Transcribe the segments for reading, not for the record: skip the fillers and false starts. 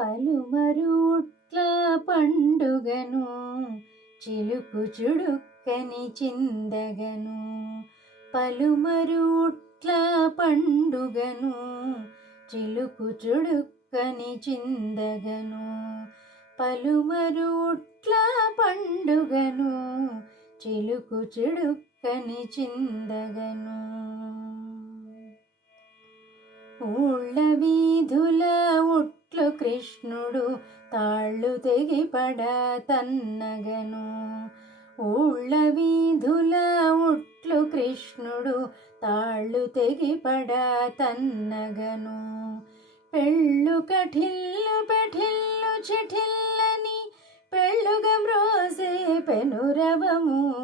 పలుమరుట్ల పండుగను చిలుకు చుడుక్కని చిందగను. పలుమరుట్ల పండుగను చిలుకు చుడుక్కని చిందగను. పలుమరుట్ల పండుగను చిలుకు చుడుక్కని చిందగను. ఊళ్ళ వీధుల ఉట్లు కృష్ణుడు తాళ్ళు తెగిపడ తన్నగను. ఊళ్ళ వీధుల ఉట్లు కృష్ణుడు తాళ్ళు తెగిపడ తన్నగను. పెళ్ళు కఠిల్లు పెఠిల్లు చిఠిల్లని పెళ్ళుగా మ్రోసే పెనురవము.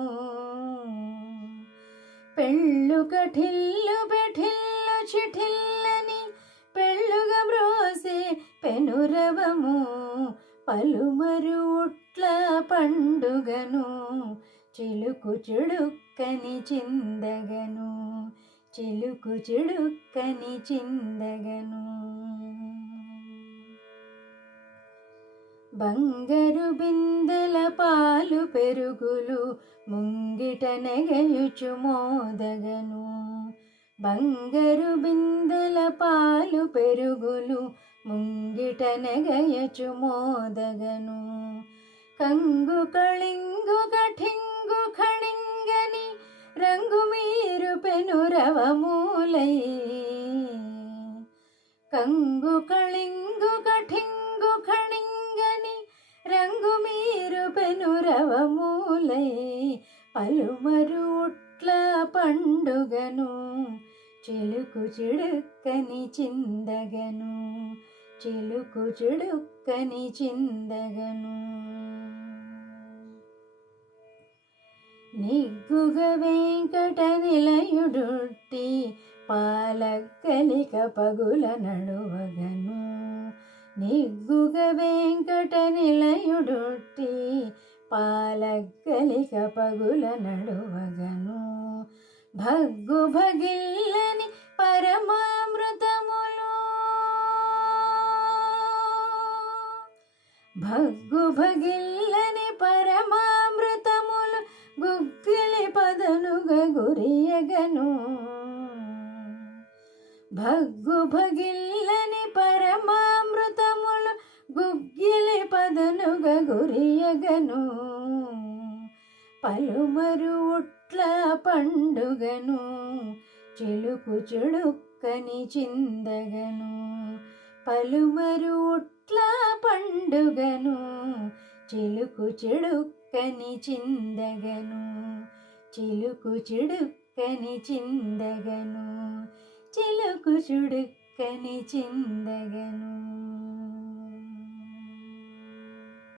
పెళ్ళు కఠిల్లు పెఠిల్లు చిఠిల్లని పెళ్ళుగా మ్రోసే పెనురవము. పలుమరుట్ల పండుగను చిలుకు చుడుక్కని చిందగను. చిలుకు చుడుక్కని చిందగను. బంగారు బిందెల పాలు పెరుగులు ముంగిట నెగయుచు మోదగను. బంగారు బిందెల పాలు పెరుగులు ముంగిట నెగయచు మోదగను. కంగు కళింగు కఠింగు ఖణింగని రంగు మీరు పెనురవమూలై. కంగు కళింగు కఠింగు ఖణింగని రంగు మీరు పెనురవమూలై. పలుమరుట్ల పండుగను చిలుకు చుడుక్కని చిందగను. చిలుకు చుడుక్కని చిందగను. నిగ్గుగ వెంకట నిలయుడుట్టి పాలక్కలిక పగుల నడువగను. నిగ్గుగ వెంకట నిలయుడుట్టి పాలక్కలిక పగుల నడువగను. భగ్గు భగిల్లని పరమామృతములు. భగ్గు భగిల్లని పరమామృతములు గుగ్గిలి పదనుగ గురియగను. భగ్గు భగిల్లని పరమామృతములు గుగ్గిలి పదనుగ గురియగను. పలుమరుట్ల పండుగను చిలుకు చుడుక్కని చిందగను. పలుమరుట్ల పండుగను చిలుకు చుడుక్కని చిందగను. చిలుకు చుడుక్కని చిందగను. చిలుకు చుడుక్కని చిందగను.